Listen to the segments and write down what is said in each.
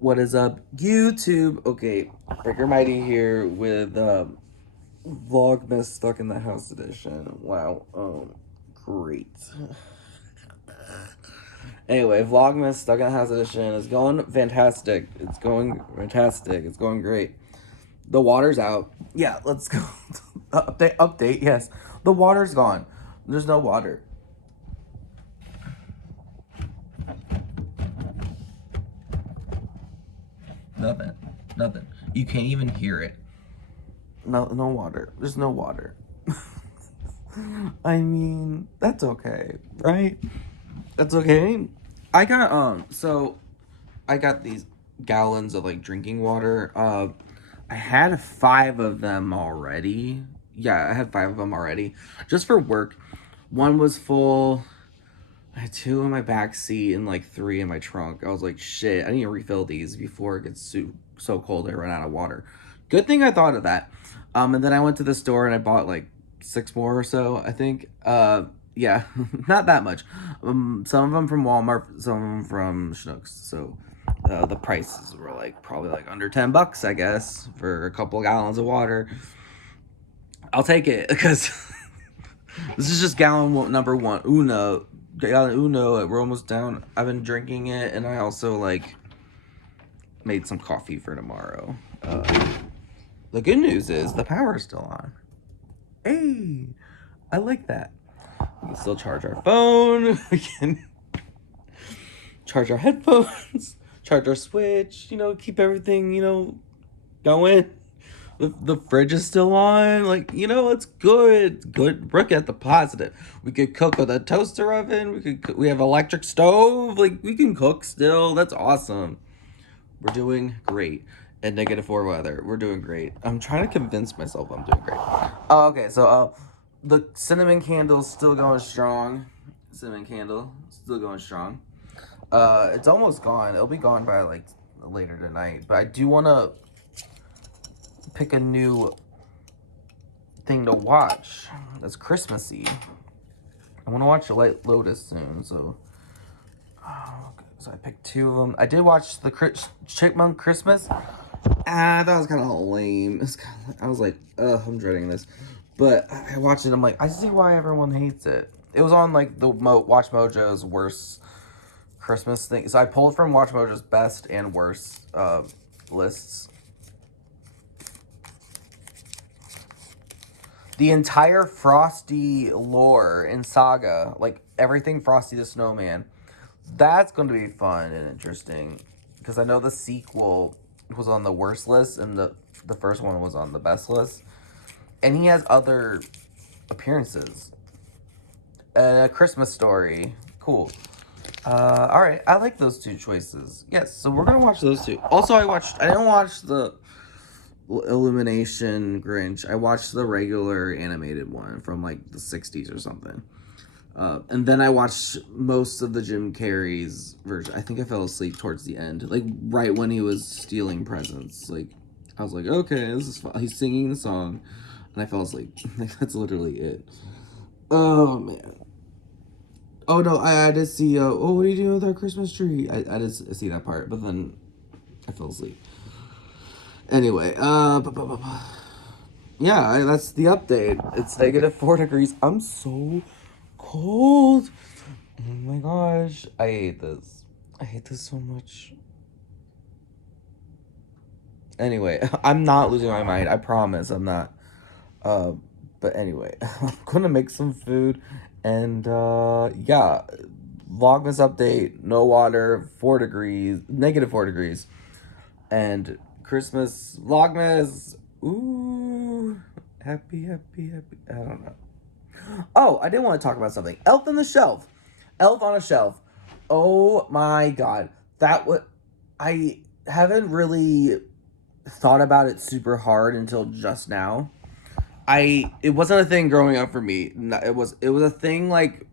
What is up, YouTube? Okay, Breaker Mighty here with Vlogmas Stuck in the House edition. Wow, great. Anyway, Vlogmas Stuck in the House edition is going fantastic. It's going fantastic. It's going great. The water's out. Yeah, let's go. Update. Yes, the water's gone. There's no water. Nothing. Nothing. You can't even hear it. No water. There's no water. I mean, that's okay, right? That's okay. I got these gallons of like drinking water. I had 5 of them already. Yeah, I had 5 of them already. Just for work. One was full. I had 2 in my back seat and like 3 in my trunk. I was like, shit, I need to refill these before it gets so cold I run out of water. Good thing I thought of that. And then I went to the store and I bought like 6 more or so, I think. Yeah, not that much. Some of them from Walmart, some of them from Schnucks. So the prices were like probably like under $10, I guess, for a couple of gallons of water. I'll take it because this is just gallon number one. Gallon Uno. We're almost down. I've been drinking it, and I also like made some coffee for tomorrow. The good news is the power is still on. Hey, I like that. We can still charge our phone. We can charge our headphones, charge our Switch. Keep everything going. The fridge is still on. Like, it's good. Good. Look at the positive. We could cook with a toaster oven. We have electric stove. Like, we can cook still. That's awesome. We're doing great. And -4 weather. We're doing great. I'm trying to convince myself I'm doing great. Oh, okay. So, the cinnamon candle's still going strong. Cinnamon candle still going strong. It's almost gone. It'll be gone by like later tonight. But I do want to pick a new thing to watch that's Christmassy. I want to watch White Lotus soon, so I picked 2 of them. I did watch the Chipmunk Christmas. That was kind of lame. I was like, ugh, I'm dreading this. But I watched it. I'm like, I see why everyone hates it. It was on like the Watch Mojo's worst Christmas thing. So I pulled from Watch Mojo's best and worst lists. The entire Frosty lore and saga, like everything Frosty the Snowman, that's going to be fun and interesting. Because I know the sequel was on the worst list and the first one was on the best list. And he has other appearances. A Christmas Story. Cool. Alright, I like those 2 choices. Yes, so we're going to watch those 2. Also, I didn't watch the Illumination Grinch. I watched the regular animated one from like the 60s or something. And then I watched most of the Jim Carrey's version. I think I fell asleep towards the end, like right when he was stealing presents. Like, I was like, okay, this is fun. He's singing the song, and I fell asleep. That's literally it. Oh man. Oh no, I did see. Oh, what are you doing with our Christmas tree? I did see that part, but then I fell asleep. Anyway, yeah, that's the update. It's -4 degrees. I'm so cold. Oh my gosh, I hate this. I hate this so much. Anyway, I'm not losing my mind. I promise I'm not. But anyway, I'm gonna make some food, and yeah, Vlogmas update. No water. 4 degrees. -4 degrees. And Christmas Vlogmas. Ooh, happy. I don't know. Oh, I did want to talk about something. Elf on the Shelf. Elf on a Shelf. Oh my god. I haven't really thought about it super hard until just now. It wasn't a thing growing up for me. It was a thing like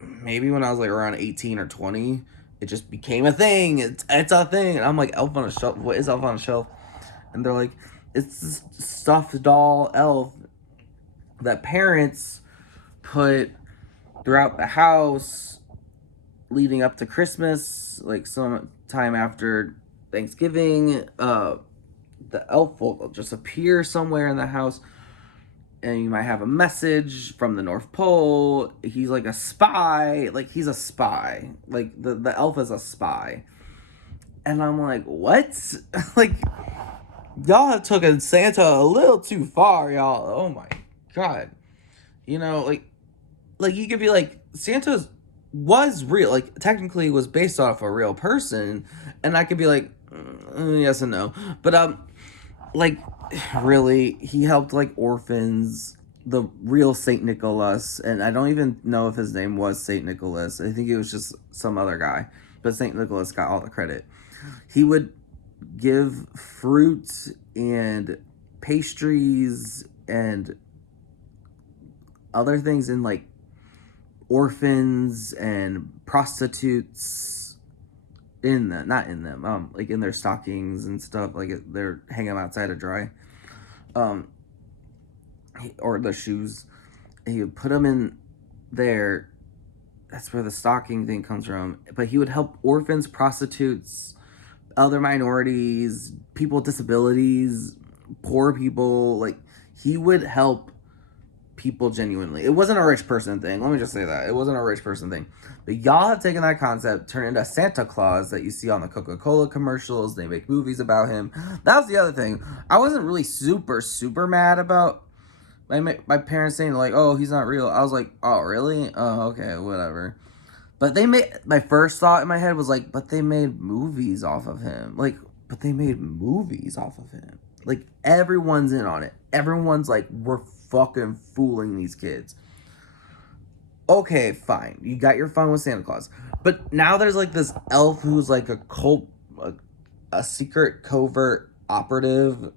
maybe when I was like around 18 or 20. It just became a thing. It's a thing. And I'm like, Elf on a Shelf. What is Elf on a Shelf? And they're like, it's this stuffed doll elf that parents put throughout the house leading up to Christmas, like some time after Thanksgiving, the elf will just appear somewhere in the house, and you might have a message from the North Pole. He's like a spy. Like, he's a spy. Like, the elf is a spy. And I'm like, what? Like, y'all have taken Santa a little too far, y'all. Oh my god. You know, like you could be like, Santa was real. Like, technically was based off a real person. And I could be like, yes and no. But, like, really, he helped, like, orphans, the real Saint Nicholas, and I don't even know if his name was Saint Nicholas. I think it was just some other guy, but Saint Nicholas got all the credit. He would give fruit and pastries and other things in, like, orphans and prostitutes in them, not in them, like in their stockings and stuff, like they're hanging outside to dry, or the shoes. He would put them in there. That's where the stocking thing comes from. But he would help orphans, prostitutes, other minorities, people with disabilities, poor people. Like, he would help people genuinely. It wasn't a rich person thing. Let me just say that. It wasn't a rich person thing. But y'all have taken that concept, turned it into Santa Claus that you see on the Coca-Cola commercials. They make movies about him. That was the other thing. I wasn't really super mad about my parents saying, like, oh, he's not real. I was like, oh, really? Oh, okay, whatever. But my first thought in my head was like, but they made movies off of him. Like, but they made movies off of him. Like, everyone's in on it. Everyone's like, we're fucking fooling these kids. Okay, fine. You got your fun with Santa Claus. But now there's like this elf who's like a cult, a secret covert operative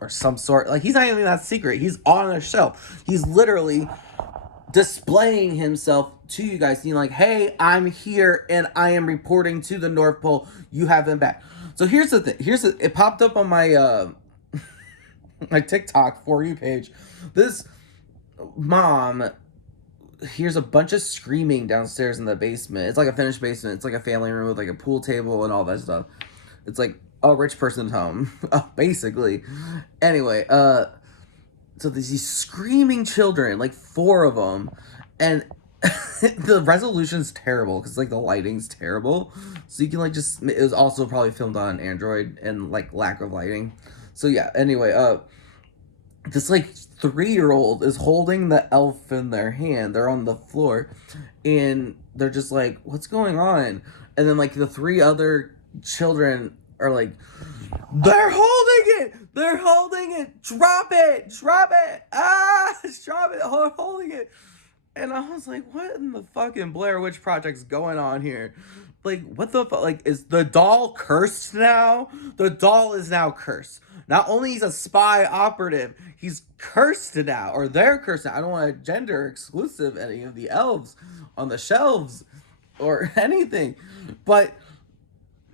or some sort. Like, he's not even that secret. He's on a shelf. He's literally displaying himself to you guys, being like, hey, I'm here and I am reporting to the North Pole. You have him back. So here's the thing. It popped up on my my TikTok For You page. This mom hears a bunch of screaming downstairs in the basement. It's like a finished basement. It's like a family room with like a pool table and all that stuff. It's like a rich person's home, basically. Anyway, so there's these screaming children, like 4 of them, and the resolution's terrible because like the lighting's terrible. So you can like just, it was also probably filmed on Android and like lack of lighting. So yeah, anyway, this like 3-year-old is holding the elf in their hand. They're on the floor and they're just like, what's going on? And then like the 3 other children are like, they're holding it! They're holding it! Drop it! Drop it! Ah! Drop it! They're holding it! And I was like, what in the fucking Blair Witch Project's going on here? Like, what the fuck? Like, is the doll cursed now? The doll is now cursed. Not only he's a spy operative, he's cursed now. Or they're cursed now. I don't want to gender exclusive any of the elves on the shelves or anything. But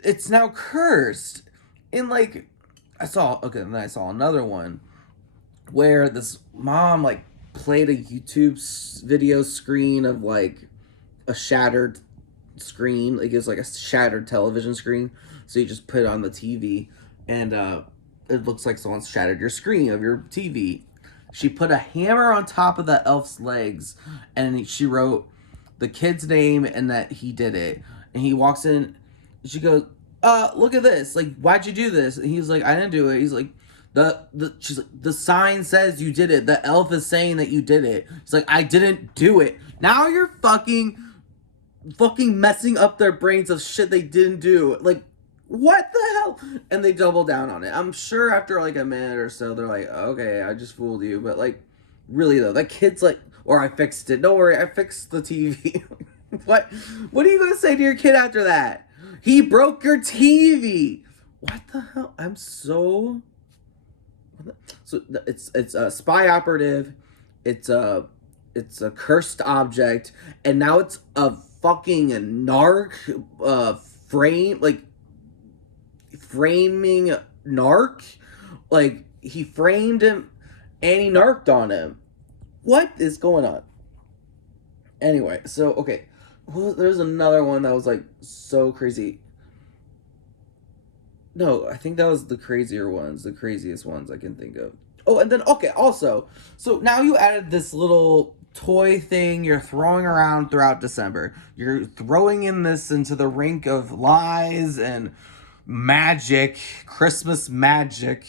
it's now cursed. And, like, then I saw another one where this mom, like, played a YouTube video screen of, like, a shattered screen. Like, it's like a shattered television screen. So you just put it on the TV, and it looks like someone's shattered your screen of your TV. She put a hammer on top of the elf's legs, and she wrote the kid's name and that he did it. And he walks in, she goes, look at this. Like, why'd you do this? And he's like, I didn't do it. He's like, she's like, the sign says you did it. The elf is saying that you did it. He's like, I didn't do it. Now you're fucking messing up their brains of shit they didn't do. Like, what the hell? And they double down on it. I'm sure after like a minute or so, they're like, okay, I just fooled you. But like, really though, that kid's like, or I fixed it. Don't worry, I fixed the TV. What are you going to say to your kid after that? He broke your TV. What the hell? I'm so... So it's a spy operative. It's a cursed object. And now it's a fucking narc framing narc. Like, he framed him and he narked on him. What is going on? Anyway, so, okay. Well, there's another one that was, like, so crazy. No, I think that was the crazier ones, the craziest ones I can think of. Oh, and then okay, also, so now you added this little toy thing you're throwing around throughout December. You're throwing in this into the rink of lies and magic, Christmas magic,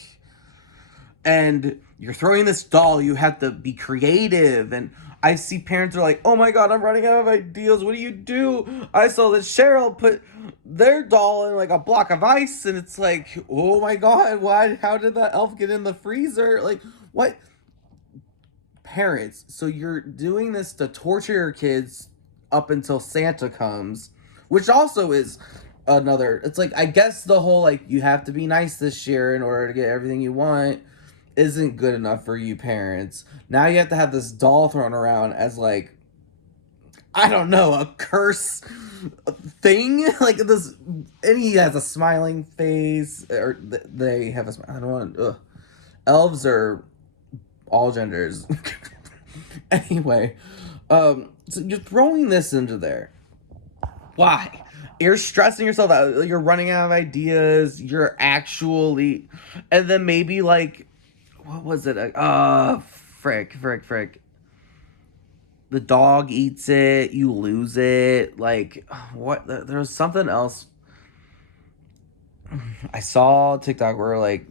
and you're throwing this doll. You have to be creative, and I see parents are like, oh my god, I'm running out of ideas, what do you do? I saw that Cheryl put their doll in like a block of ice, and it's like, oh my god, why, how did that elf get in the freezer? Like, what? Parents, so you're doing this to torture your kids up until Santa comes, which also is another, it's like, I guess the whole like you have to be nice this year in order to get everything you want isn't good enough for you parents. Now you have to have this doll thrown around as like, I don't know, a curse thing. Like this, and he has a smiling face, or they have a smile. I don't want. Ugh. Elves are all genders. Anyway, so you're throwing this into there. Why? You're stressing yourself out. You're running out of ideas. You're actually, and then maybe like, what was it? Frick. The dog eats it. You lose it. Like, what? There was something else. I saw TikTok where like,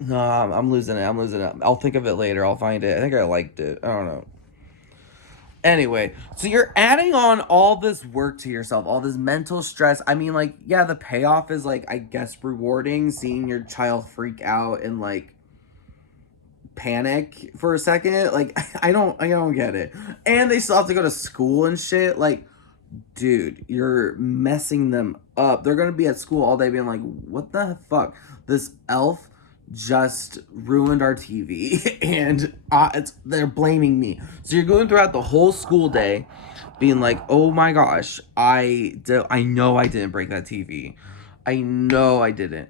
no, I'm losing it. I'm losing it. I'll think of it later. I'll find it. I think I liked it. I don't know. Anyway, so you're adding on all this work to yourself, all this mental stress. I mean, like, yeah, the payoff is like, I guess, rewarding, seeing your child freak out and like panic for a second. Like, I don't get it. And they still have to go to school and shit. Like, dude, you're messing them up. They're gonna be at school all day being like, what the fuck? This elf just ruined our TV, and they're blaming me. So you're going throughout the whole school day being like, oh my gosh, I know I didn't break that TV. I know I didn't.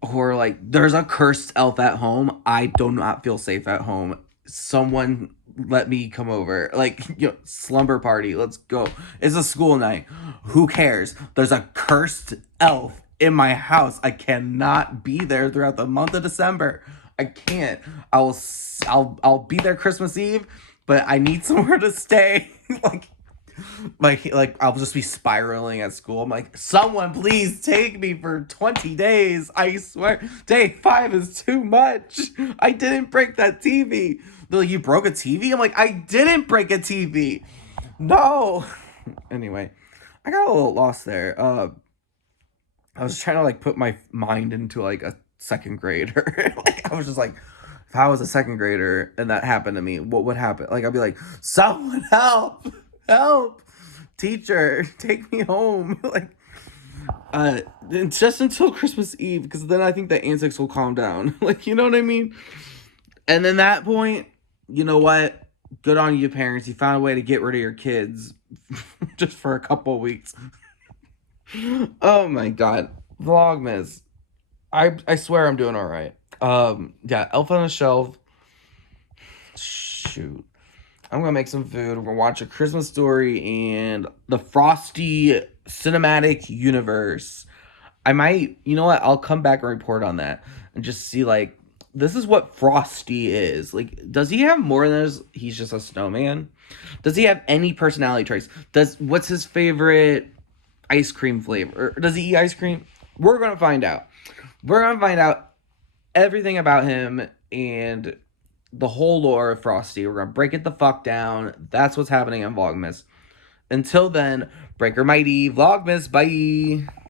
Or like, there's a cursed elf at home. I do not feel safe at home. Someone let me come over. Like, slumber party. Let's go. It's a school night. Who cares? There's a cursed elf in my house. I cannot be there throughout the month of December. I can't. I'll be there Christmas Eve, but I need somewhere to stay. like I'll just be spiraling at school. I'm like, someone please take me for 20 days. I swear, day 5 is too much. I didn't break that TV. They're like, you broke a TV? I'm like, I didn't break a TV. No. Anyway, I got a little lost there. I was trying to like put my mind into like a second grader. Like, I was just like, if I was a second grader and that happened to me, what would happen? Like, I'd be like, someone help, teacher, take me home. Like, it's just until Christmas Eve, because then I think the antics will calm down. Like, you know what I mean? And then that point, you know what? Good on you, parents. You found a way to get rid of your kids just for a couple of weeks. Oh my god. Vlogmas. I swear I'm doing alright. Yeah, Elf on a Shelf. Shoot. I'm gonna make some food. We're gonna watch A Christmas Story and the Frosty Cinematic Universe. I might, you know what? I'll come back and report on that and just see, like, this is what Frosty is. Like, does he have more than he's just a snowman? Does he have any personality traits? What's his favorite ice cream flavor? Or does he eat ice cream? We're gonna find out. We're gonna find out everything about him and the whole lore of Frosty. We're gonna break it the fuck down. That's what's happening on Vlogmas. Until then, Breaker Mighty, Vlogmas, bye.